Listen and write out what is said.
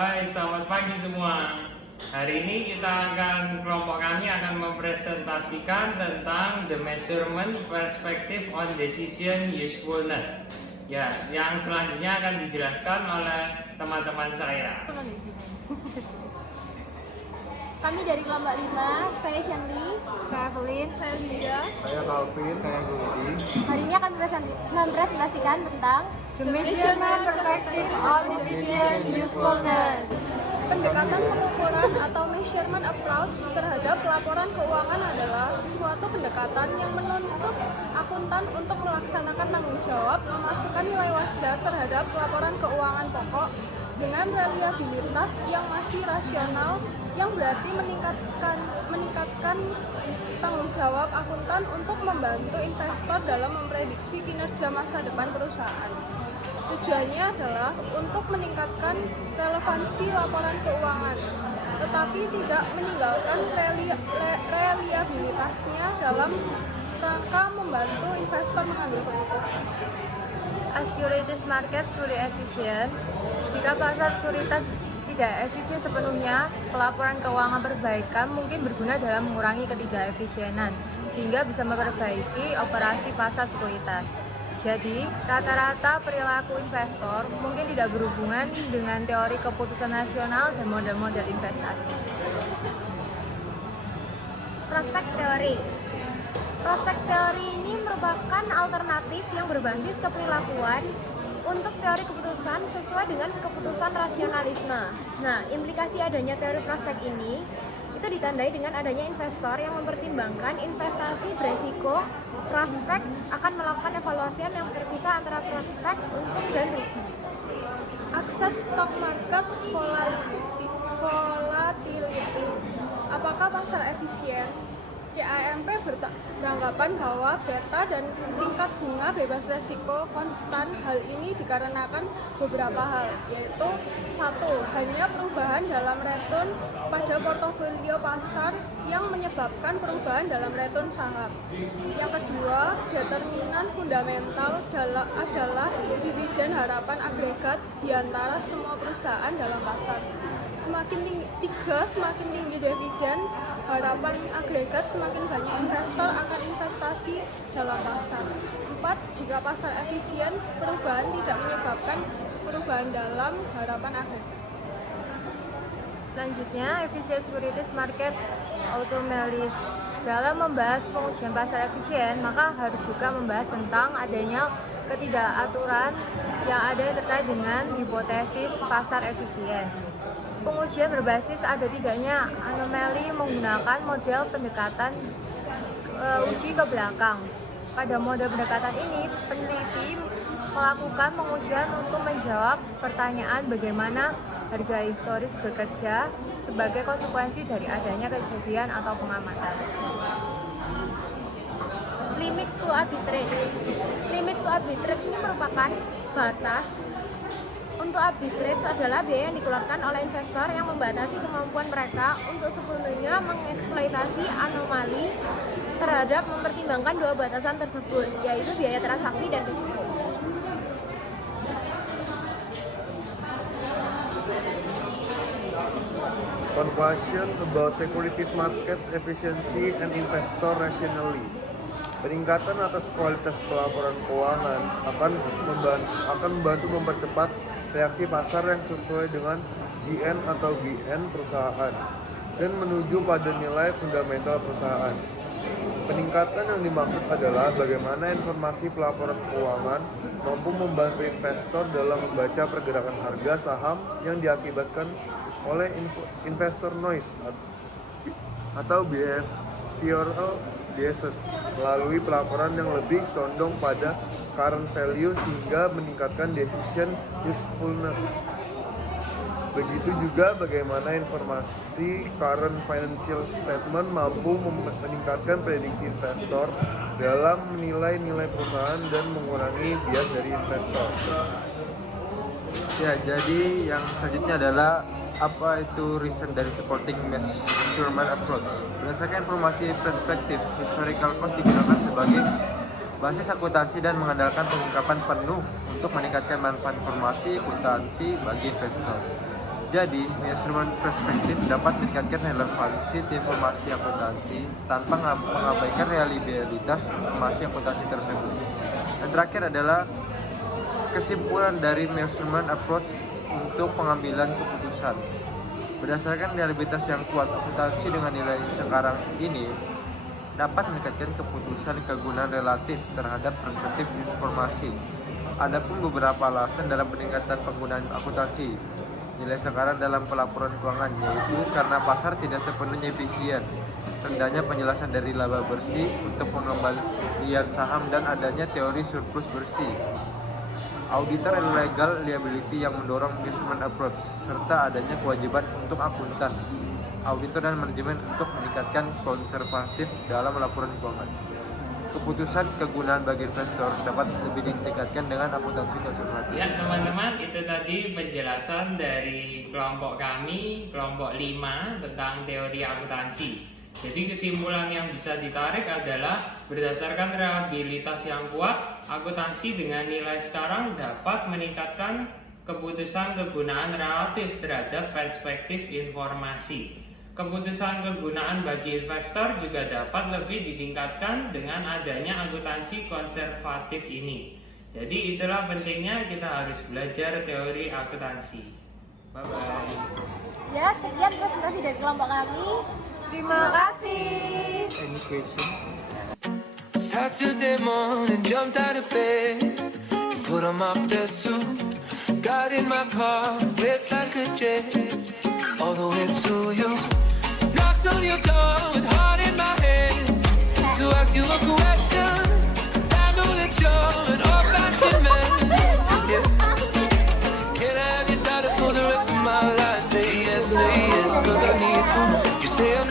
Hai, selamat pagi semua. Hari ini kelompok kami akan mempresentasikan tentang the measurement perspective on decision usefulness. Ya, yang selanjutnya akan dijelaskan oleh teman-teman saya. Kami dari kelompok 5, saya Shanli, saya Evelyn, saya Linda, Saya Calvin, saya Budi. hari ini akan mempresentasikan tentang the measurement perspective on decision usefulness. Pendekatan pengukuran atau measurement approach terhadap laporan keuangan adalah suatu pendekatan yang menuntut akuntan untuk melaksanakan tanggung jawab memasukkan nilai wajar terhadap laporan keuangan pokok dengan reliabilitas yang masih rasional, yang berarti meningkatkan tanggung jawab akuntan untuk membantu investor dalam memprediksi kinerja masa depan perusahaan. Tujuannya adalah untuk meningkatkan relevansi laporan keuangan, tetapi tidak meninggalkan reliabilitasnya dalam rangka membantu investor mengambil keputusan. As securities market fully efficient, jika pasar sekuritas tidak efisien sepenuhnya, pelaporan keuangan perbaikan mungkin berguna dalam mengurangi ketidakefisienan, sehingga bisa memperbaiki operasi pasar sekuritas. Jadi, rata-rata perilaku investor mungkin tidak berhubungan dengan teori keputusan nasional dan model-model investasi. Prospek teori. Prospek teori ini merupakan alternatif yang berbasis keperilakuan untuk teori keputusan sesuai dengan keputusan rasionalisme. Nah, implikasi adanya teori prospek ini itu ditandai dengan adanya investor yang mempertimbangkan investasi beresiko. Prospek akan melakukan evaluasian yang terpisah antara prospek, untung, dan rugi. Akses stock market volatility. Apakah pasar efisien? CAMP beranggapan bahwa beta dan tingkat bunga bebas resiko konstan. Hal ini dikarenakan beberapa hal, yaitu 1. Hanya perubahan dalam return pada portofolio pasar yang menyebabkan perubahan dalam return saham. Yang kedua, determinan fundamental adalah dividen harapan agregat di antara semua perusahaan dalam pasar. Semakin tinggi dividen harapan agregat, semakin banyak investor akan investasi dalam pasar. 4. Jika pasar efisien, perubahan tidak menyebabkan perubahan dalam harapan agregat. Selanjutnya, efisien securities market automalis. Dalam membahas pengujian pasar efisien, maka harus juga membahas tentang adanya ketidakaturan yang ada terkait dengan hipotesis pasar efisien. Pengujian berbasis ada tidaknya anomali menggunakan model pendekatan uji ke belakang. Pada model pendekatan ini, peneliti melakukan pengujian untuk menjawab pertanyaan bagaimana harga historis bekerja sebagai konsekuensi dari adanya kejadian atau pengamatan. Limits to arbitrage. Limits to arbitrage ini merupakan batas. Untuk arbitrage adalah biaya yang dikeluarkan oleh investor yang membatasi kemampuan mereka untuk sepenuhnya mengeksploitasi anomali terhadap mempertimbangkan dua batasan tersebut, yaitu biaya transaksi dan risiko. Conclusion about securities market efficiency and investor rationally. Peningkatan atas kualitas pelaporan keuangan akan membantu mempercepat reaksi pasar yang sesuai dengan GN atau GN perusahaan dan menuju pada nilai fundamental perusahaan. Peningkatan yang dimaksud adalah bagaimana informasi pelaporan keuangan mampu membantu investor dalam membaca pergerakan harga saham yang diakibatkan oleh investor noise atau behavioral biases melalui pelaporan yang lebih condong pada current value sehingga meningkatkan decision usefulness. Begitu juga bagaimana informasi current financial statement mampu meningkatkan prediksi investor dalam menilai nilai perusahaan dan mengurangi bias dari investor. Ya, jadi yang selanjutnya adalah apa itu reason dari supporting measurement approach. Berdasarkan informasi perspektif, historical cost digunakan sebagai basis akuntansi dan mengandalkan pengungkapan penuh untuk meningkatkan manfaat informasi akuntansi bagi investor. Jadi, measurement perspektif dapat meningkatkan relevansi informasi akuntansi tanpa mengabaikan reliabilitas informasi akuntansi tersebut. Dan terakhir adalah kesimpulan dari measurement approach untuk pengambilan keputusan. Berdasarkan reliabilitas yang kuat, akuntansi dengan nilai sekarang ini dapat meningkatkan keputusan kegunaan relatif terhadap perspektif informasi. Adapun beberapa alasan dalam peningkatan penggunaan akuntansi nilai sekarang dalam pelaporan keuangan, yaitu karena pasar tidak sepenuhnya efisien, rendahnya penjelasan dari laba bersih untuk pengembalian saham, dan adanya teori surplus bersih. Auditor and legal liability yang mendorong measurement approach, serta adanya kewajiban untuk akuntan, auditor dan manajemen untuk meningkatkan konservatif dalam laporan keuangan. Keputusan kegunaan bagi investor dapat lebih ditingkatkan dengan akuntansi konservatif. Ya teman-teman, itu tadi penjelasan dari kelompok kami, kelompok 5 tentang teori akuntansi. Jadi kesimpulan yang bisa ditarik adalah berdasarkan reliabilitas yang kuat, akuntansi dengan nilai sekarang dapat meningkatkan keputusan kegunaan relatif terhadap perspektif informasi. Keputusan kegunaan bagi investor juga dapat lebih ditingkatkan dengan adanya akuntansi konservatif ini. Jadi itulah pentingnya kita harus belajar teori akuntansi. Bye-bye. Ya, sekian presentasi dari kelompok kami. Terima kasih. Any question? Saturday morning, jumped out of bed, put on my best suit, got in my car, raced like a jet, all the way to you. Knocked on your door with heart in my hand to ask you a question, 'cause I know that you're an old-fashioned man. Yeah. Can I have your daughter for the rest of my life? Say yes, 'cause I need to. You say I'm